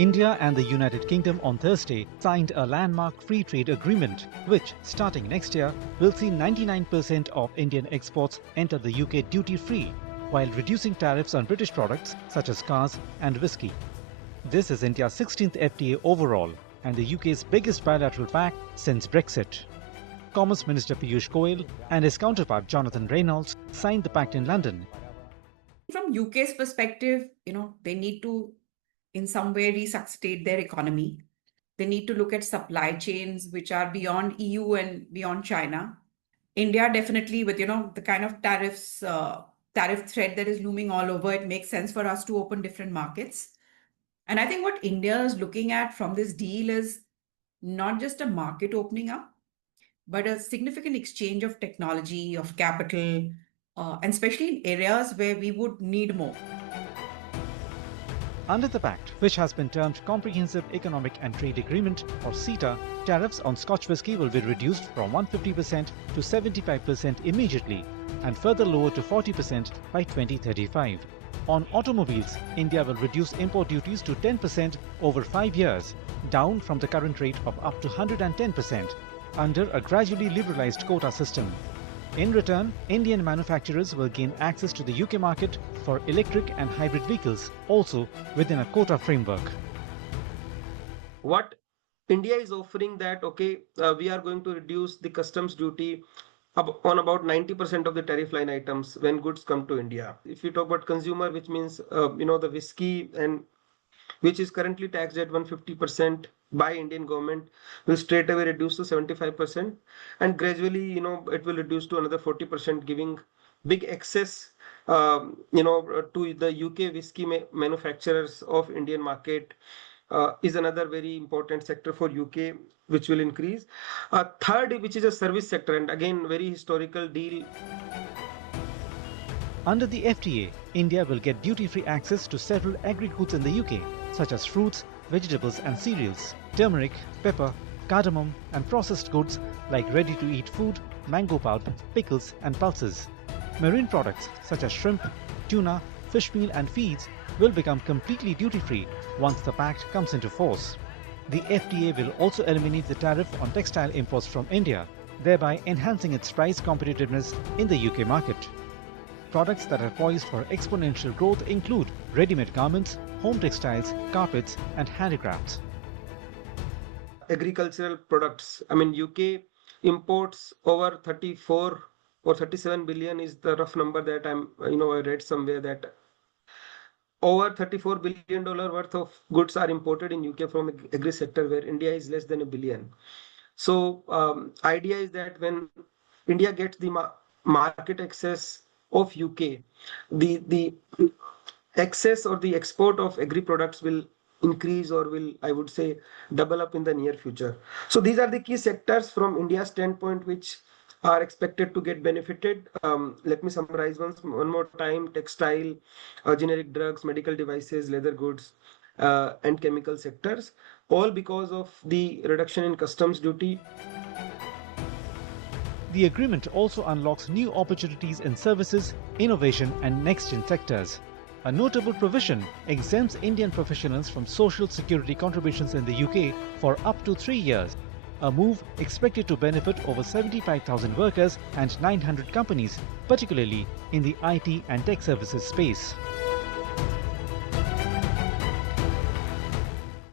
India and the United Kingdom on Thursday signed a landmark free trade agreement, which, starting next year, will see 99% of Indian exports enter the UK duty-free, while reducing tariffs on British products such as cars and whisky. This is India's 16th FTA overall and the UK's biggest bilateral pact since Brexit. Commerce Minister Piyush Goyal and his counterpart Jonathan Reynolds signed the pact in London. From UK's perspective, they need to in some way resuscitate their economy. They need to look at supply chains which are beyond EU and beyond China. India definitely with, the kind of tariff threat that is looming all over, it makes sense for us to open different markets. And I think what India is looking at from this deal is not just a market opening up, but a significant exchange of technology, of capital, and especially in areas where we would need more. Under the Pact, which has been termed Comprehensive Economic and Trade Agreement or CETA, tariffs on Scotch whisky will be reduced from 150% to 75% immediately and further lowered to 40% by 2035. On automobiles, India will reduce import duties to 10% over 5 years, down from the current rate of up to 110% under a gradually liberalized quota system. In return, Indian manufacturers will gain access to the UK market for electric and hybrid vehicles, also within a quota framework. What India is offering that, we are going to reduce the customs duty on about 90% of the tariff line items when goods come to India. If you talk about consumer, which means, the whiskey and which is currently taxed at 150% by Indian government, will straight away reduce to 75%, and gradually it will reduce to another 40%, giving big access to the UK whiskey manufacturers of Indian market. Is another very important sector for UK, which will increase. Third, which is a service sector, and again very historical deal. Under the FTA, India will get duty-free access to several agri goods in the UK, such as fruits, vegetables and cereals, turmeric, pepper, cardamom and processed goods like ready-to-eat food, mango pulp, pickles and pulses. Marine products such as shrimp, tuna, fish meal and feeds will become completely duty-free once the pact comes into force. The FTA will also eliminate the tariff on textile imports from India, thereby enhancing its price competitiveness in the UK market. Products that are poised for exponential growth include ready-made garments, home textiles, carpets and handicrafts. Agricultural products. UK imports over 34 or 37 billion is the rough number that I read somewhere, that over $34 billion worth of goods are imported in UK from agri sector, where India is less than $1 billion. So idea is that when India gets the market access of UK, the access or the export of agri products will increase, or will, I would say, double up in the near future. So these are the key sectors from India's standpoint which are expected to get benefited. Let me summarize one more time: textile, generic drugs, medical devices, leather goods, and chemical sectors, all because of the reduction in customs duty. The agreement also unlocks new opportunities in services, innovation and next-gen sectors. A notable provision exempts Indian professionals from social security contributions in the UK for up to 3 years, a move expected to benefit over 75,000 workers and 900 companies, particularly in the IT and tech services space.